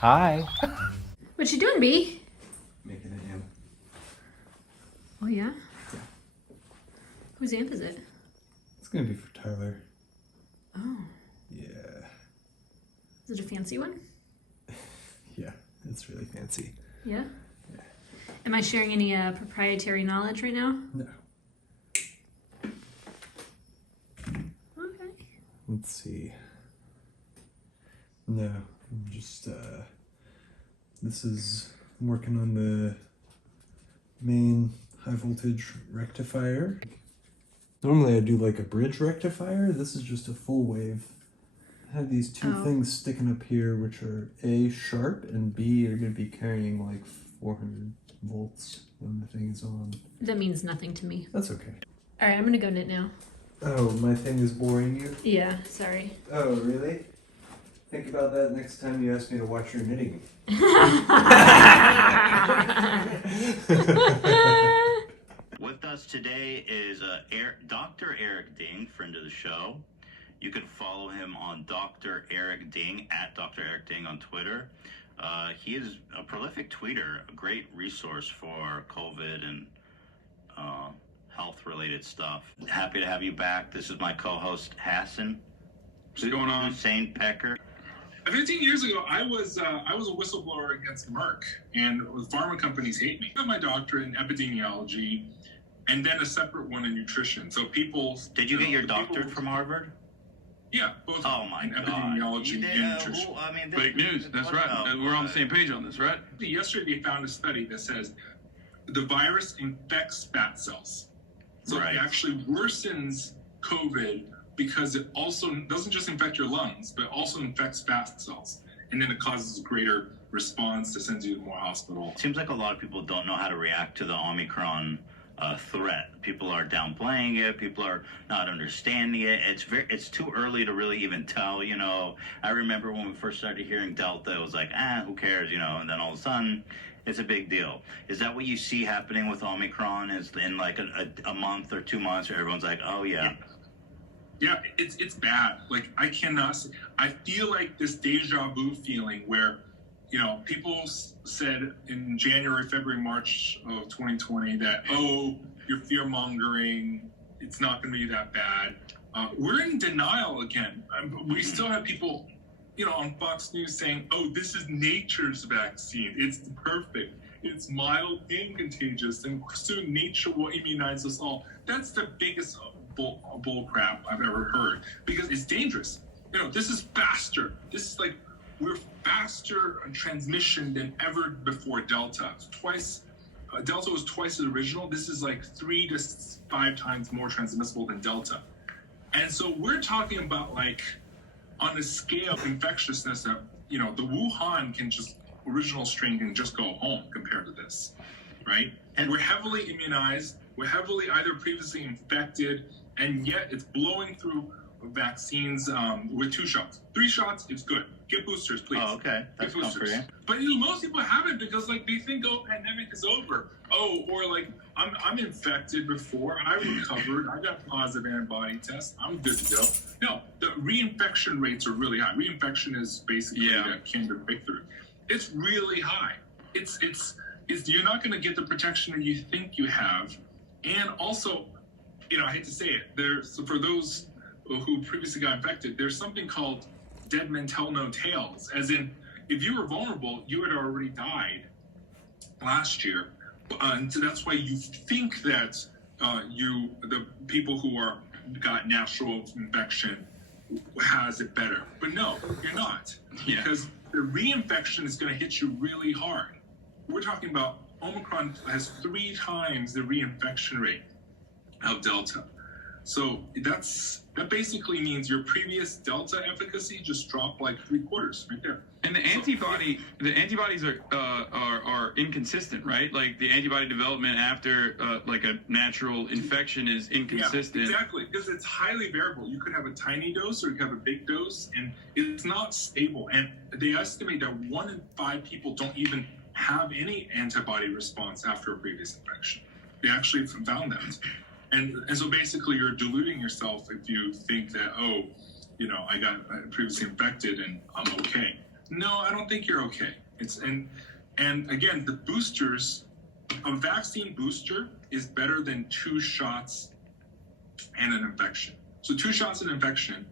Hi. What you doing, B? Making an amp. Oh, yeah? Yeah. Whose amp is it? It's gonna be for Tyler. Oh. Yeah. Is it a fancy one? Yeah, it's really fancy. Yeah? Yeah. Am I sharing any proprietary knowledge right now? No. Okay. Let's see. No, I'm just, this is working on the main high voltage rectifier. Normally I do like a bridge rectifier. This is just a full wave. I have these two things sticking up here, which are A, sharp, and B, are going to be carrying like 400 volts when the thing is on. That means nothing to me. That's okay. All right, I'm going to go knit now. Oh, my thing is boring you? Yeah, sorry. Oh, really? Think about that next time you ask me to watch your knitting. With us today is Dr. Eric Ding, friend of the show. You can follow him on Dr. Eric Ding, at Dr. Eric Ding on Twitter. He is a prolific tweeter, a great resource for COVID and health-related stuff. Happy to have you back. This is my co-host, Hassan. What's going on? Hussein Pecker. 15 years ago, I was a whistleblower against Merck, and the pharma companies hate me. I got my doctorate in epidemiology, and then a separate one in nutrition. So people... Did you get your doctorate from Harvard? Yeah, both. Oh my in God. epidemiology and nutrition. Fake news. That's right. We're on the same page on this, right? Yesterday, they found a study that says the virus infects fat cells. So it actually worsens COVID because it also doesn't just infect your lungs, but also infects fat cells. And then it causes a greater response that sends you to more hospital. It seems like a lot of people don't know how to react to the Omicron threat. People are downplaying it. People are not understanding it. It's too early to really even tell, you know. I remember when we first started hearing Delta, it was like, who cares, you know, and then all of a sudden, it's a big deal. Is that what you see happening with Omicron? Is in like a month or 2 months where everyone's like, oh yeah. Yeah, it's bad. Like, I feel like this deja vu feeling where, you know, people said in January, February, March of 2020 that, oh, you're fear-mongering, it's not going to be that bad. We're in denial again. We still have people, you know, on Fox News saying, oh, this is nature's vaccine. It's perfect. It's mild and contagious, and soon nature will immunize us all. That's the biggest bull crap I've ever heard, because it's dangerous. You know, this is faster. This is like, we're faster on transmission than ever before Delta. Delta was twice the original. This is like 3 to 5 times more transmissible than Delta. And so we're talking about, like, on a scale of infectiousness that, you know, the Wuhan original strain can just go home compared to this, right? And we're heavily immunized. We're heavily either previously infected, and yet it's blowing through vaccines with 2 shots. 3 shots, it's good. Get boosters, please. Oh, okay. That's comforting. But, you know, most people haven't because, like, they think, oh, pandemic is over. Oh, or, like, I'm infected before. I recovered. I got positive antibody tests. I'm good to go. No, the reinfection rates are really high. Reinfection is basically the kind of breakthrough. It's really high. It's you're not going to get the protection that you think you have. And also, you know, I hate to say it, so for those who previously got infected, there's something called dead men tell no tales. As in, if you were vulnerable, you had already died last year. And so that's why you think that the people who got natural infection has it better. But no, you're not. Yeah. Because the reinfection is going to hit you really hard. We're talking about Omicron has 3 times the reinfection rate of Delta. So that basically means your previous Delta efficacy just dropped like 3/4 right there. And the antibodies are inconsistent, right? Like the antibody development after like a natural infection is inconsistent. Yeah, exactly, because it's highly variable. You could have a tiny dose or you could have a big dose, and it's not stable. And they estimate that 1 in 5 people don't even have any antibody response after a previous infection. They actually found that. And so basically you're deluding yourself if you think that, oh, you know, I got previously infected and I'm okay. No, I don't think you're okay. And again, the boosters, a vaccine booster is better than 2 shots and an infection. So 2 shots and infection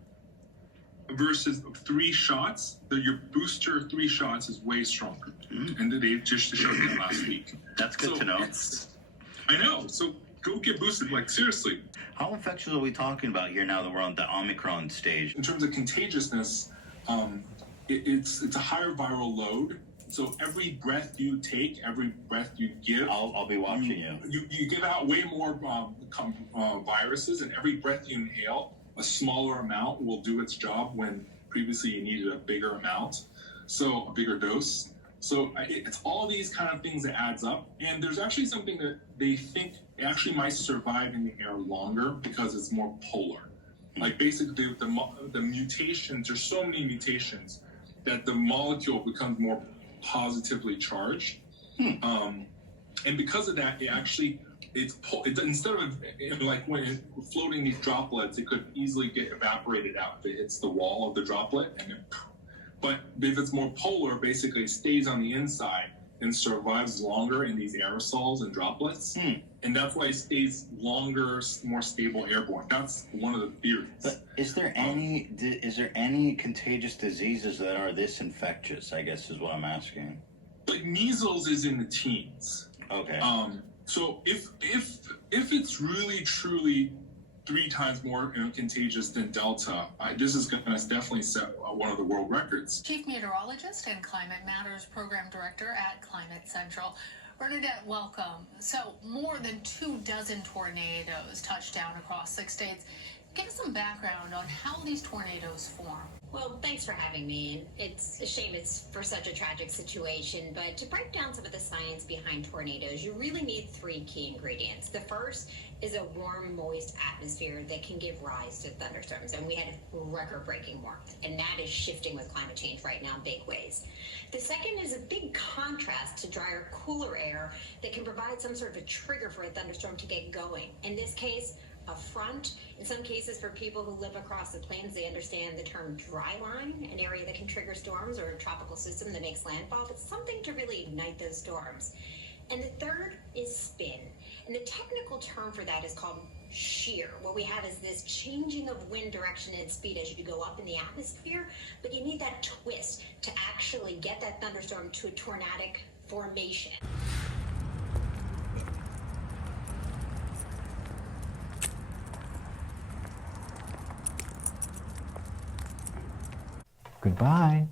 versus 3 shots, your booster 3 shots is way stronger. And they just showed that last week. That's good to know. I know. So go get boosted. Like, seriously. How infectious are we talking about here now that we're on the Omicron stage? In terms of contagiousness, it's a higher viral load. So every breath you take, every breath you give, I'll be watching you. You give out way more viruses, and every breath you inhale, a smaller amount will do its job when previously you needed a bigger amount, so a bigger dose. So it's all these kind of things that adds up, and there's actually something that they think actually might survive in the air longer because it's more polar. Like basically the mutations, there's so many mutations that the molecule becomes more positively charged. And because of that, instead of like when it's floating these droplets, it could easily get evaporated out if it hits the wall of the droplet. But if it's more polar, basically it stays on the inside and survives longer in these aerosols and droplets. And that's why it stays longer, more stable airborne. That's one of the theories. But is there any contagious diseases that are this infectious, I guess is what I'm asking. Like measles is in the teens. Okay. So if it's really truly 3 times more contagious than Delta, this is going to definitely set one of the world records. Chief Meteorologist and Climate Matters Program Director at Climate Central. Bernadette, welcome. So more than 24 tornadoes touched down across 6 states. Give us some background on how these tornadoes form. Well, thanks for having me. It's a shame it's for such a tragic situation, but to break down some of the science behind tornadoes, you really need 3 key ingredients. The first is a warm, moist atmosphere that can give rise to thunderstorms, and we had record-breaking warmth, and that is shifting with climate change right now in big ways. The second is a big contrast to drier, cooler air that can provide some sort of a trigger for a thunderstorm to get going. In this case, a front. In some cases, for people who live across the plains, they understand the term dry line, an area that can trigger storms, or a tropical system that makes landfall, but something to really ignite those storms. And the third is spin. And the technical term for that is called shear. What we have is this changing of wind direction and speed as you go up in the atmosphere, but you need that twist to actually get that thunderstorm to a tornadic formation. Goodbye.